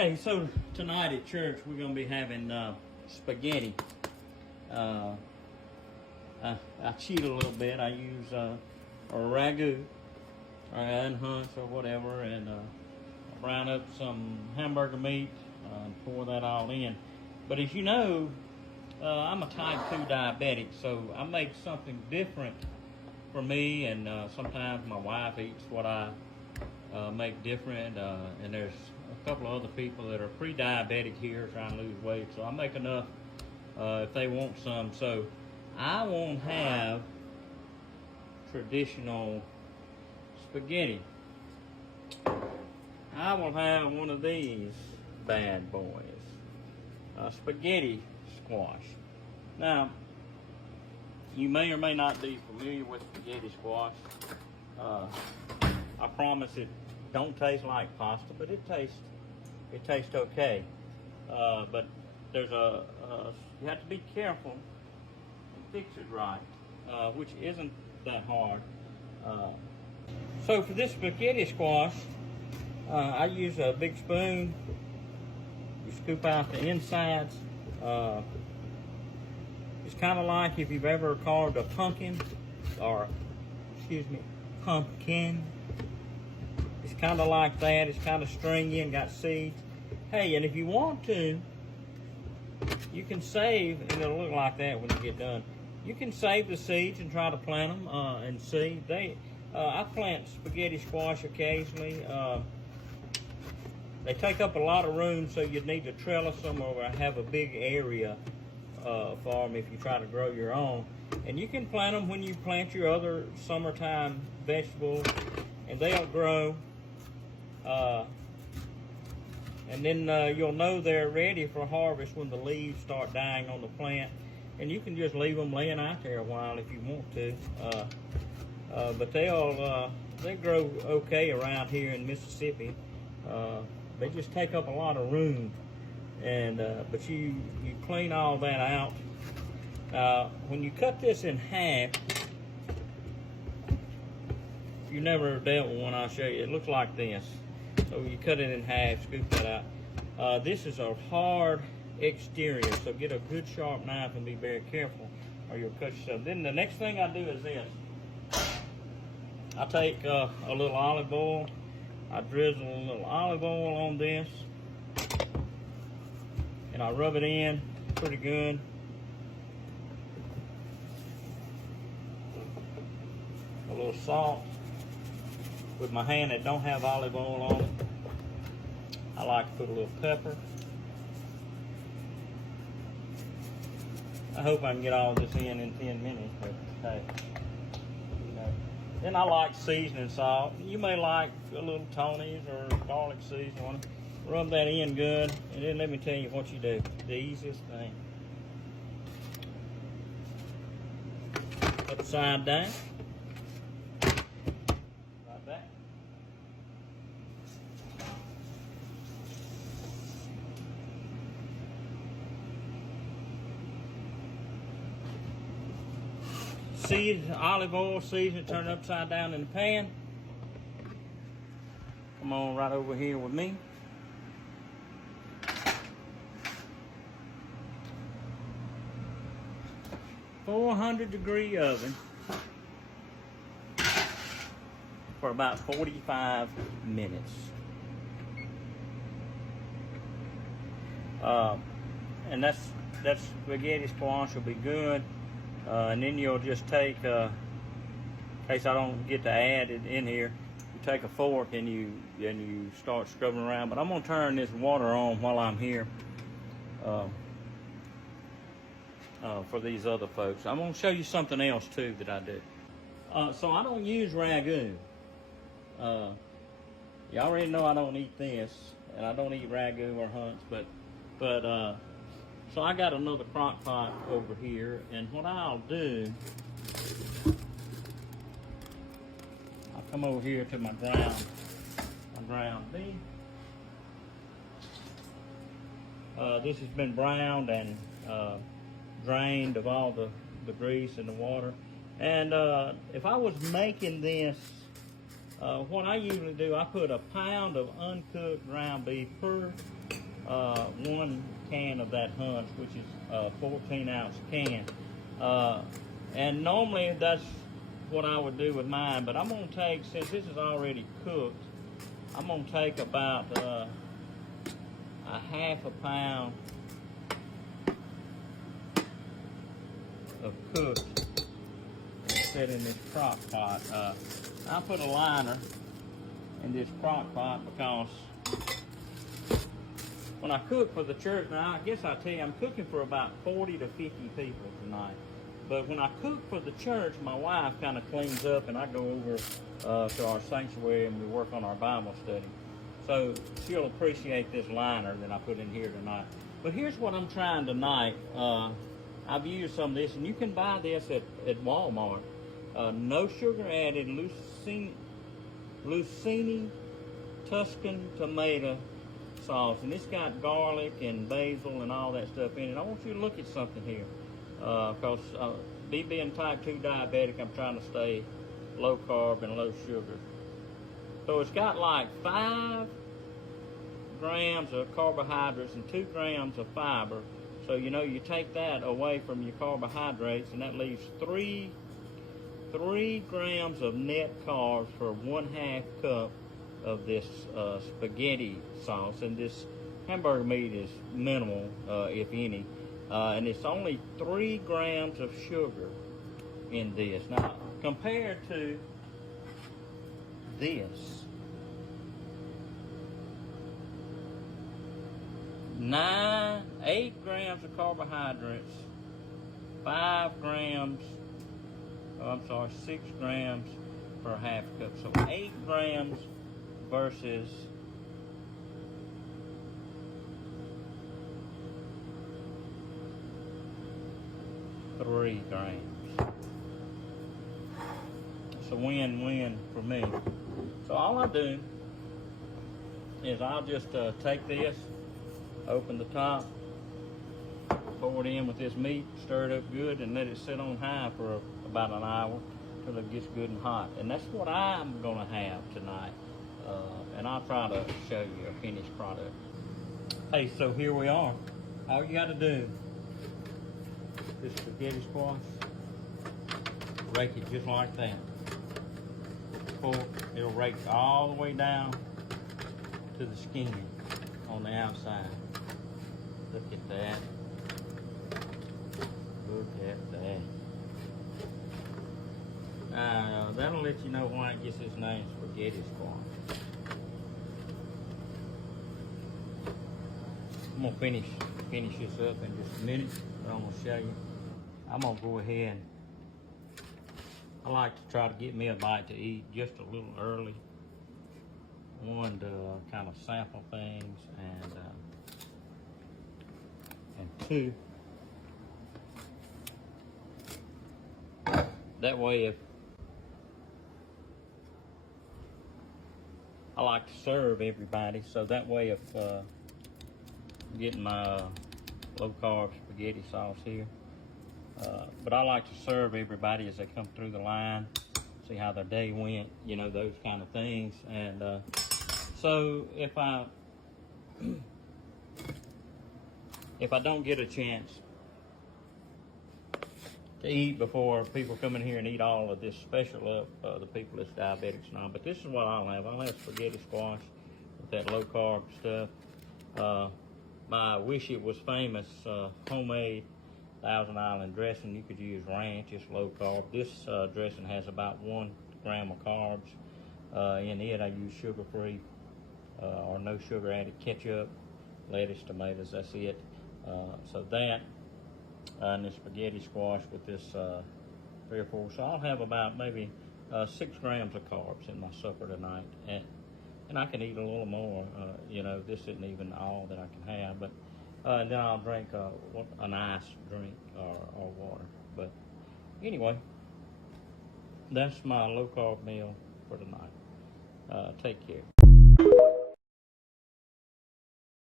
Hey, so tonight at church we're going to be having spaghetti. I cheat a little bit. I use a ragu or unhunched or whatever, and brown up some hamburger meat and pour that all in. But as you know, I'm a type 2 diabetic, so I make something different for me, and sometimes my wife eats what I make different, and there's a couple of other people that are pre-diabetic here trying to lose weight, so I make enough if they want some. So I won't have traditional spaghetti. I will have one of these bad boys, spaghetti squash. Now, you may or may not be familiar with spaghetti squash. I promise it don't taste like pasta, but it tastes okay. But there's you have to be careful and fix it right, which isn't that hard. So for this spaghetti squash, I use a big spoon. You scoop out the insides. It's kind of like if you've ever carved a pumpkin, pumpkin. It's kind of like that. It's kind of stringy and got seeds. Hey, and if you want to, you can save, and it'll look like that when you get done. You can save the seeds and try to plant them and see. I plant spaghetti squash occasionally. They take up a lot of room, so you'd need to trellis them or have a big area for them if you try to grow your own. And you can plant them when you plant your other summertime vegetables, and they'll grow. And then you'll know they're ready for harvest when the leaves start dying on the plant. And you can just leave them laying out there a while if you want to. But they grow okay around here in Mississippi. They just take up a lot of room. And but you clean all that out. When you cut this in half, if you never dealt with one, I'll show you. It looks like this. So you cut it in half, scoop that out. This is a hard exterior, so get a good sharp knife and be very careful or you'll cut yourself. Then the next thing I do is this. I take a little olive oil. I drizzle a little olive oil on this, and I rub it in pretty good. A little salt with my hand that don't have olive oil on it. I like to put a little pepper. I hope I can get all this in 10 minutes, but hey, you know. Then I like seasoning salt. You may like a little Tony's or garlic seasoning. Rub that in good, and then let me tell you what you do. The easiest thing. Upside down. Like that. Olive oil, season, turn it upside down in the pan. Come on right over here with me. .400-degree oven for about 45 minutes. And that's spaghetti squash will be good. And then you'll just take, in case I don't get to add it in here, you take a fork and you start scrubbing around. But I'm gonna turn this water on while I'm here for these other folks. I'm gonna show you something else too that I do. So I don't use ragu. You already know I don't eat this, and I don't eat ragu or hunts, but so I got another crock pot over here, and what I'll do, I'll come over here to my ground beef. This has been browned and drained of all the grease and the water. And if I was making this What I usually do, I put a pound of uncooked ground beef per 1 can of that Hunt's, which is a 14-ounce can. And normally that's what I would do with mine, but I'm gonna take, since this is already cooked, I'm gonna take about a half a pound of cooked and set in this crock pot. I put a liner in this crock pot because when I cook for the church, now I guess I tell you, I'm cooking for about 40 to 50 people tonight. But when I cook for the church, my wife kind of cleans up and I go over to our sanctuary and we work on our Bible study. So she'll appreciate this liner that I put in here tonight. But here's what I'm trying tonight. I've used some of this, and you can buy this at Walmart. No sugar added Lucini Tuscan tomato sauce, and it's got garlic and basil and all that stuff in it. I want you to look at something here, because me being type 2 diabetic, I'm trying to stay low carb and low sugar. So it's got like 5 grams of carbohydrates and 2 grams of fiber. So you know, you take that away from your carbohydrates, and that leaves 3 grams of net carbs for 1/2 cup of this spaghetti sauce. And this hamburger meat is minimal, if any, and it's only 3 grams of sugar in this. Now, compared to this, 8 grams of carbohydrates, 6 grams per 1/2 cup. So 8 grams versus 3 grams. It's a win-win for me. So all I do is I'll just take this, open the top, pour it in with this meat, stir it up good, and let it sit on high for about an hour till it gets good and hot. And that's what I'm gonna have tonight. And I'll try to show you a finished product. Hey, so here we are. All you gotta do, this spaghetti squash, rake it just like that. It'll rake all the way down to the skin on the outside. Look at that. Look at that. That'll let you know why it gets its name, spaghetti squash. I'm gonna finish this up in just a minute, but I'm gonna show you. I'm gonna go ahead. I like to try to get me a bite to eat just a little early. One, to kind of sample things, and 2, that way if I like to serve everybody, so that way if I'm getting my low carb spaghetti sauce here, but I like to serve everybody as they come through the line, see how their day went, you know, those kind of things. And so if I don't get a chance to eat before people come in here and eat all of this special up, the people that's diabetics and all, but this is what I'll have. I'll have spaghetti squash with that low carb stuff. My Wish It Was Famous homemade Thousand Island dressing. You could use ranch, it's low carb. This dressing has about 1 gram of carbs in it. I use sugar-free or no sugar added ketchup, lettuce, tomatoes, that's it. So that, and the spaghetti squash with this 3 or 4. So I'll have about maybe 6 grams of carbs in my supper tonight. And I can eat a little more, you know, this isn't even all that I can have, but then I'll drink an ice drink or water. But anyway, that's my low carb meal for tonight. Take care.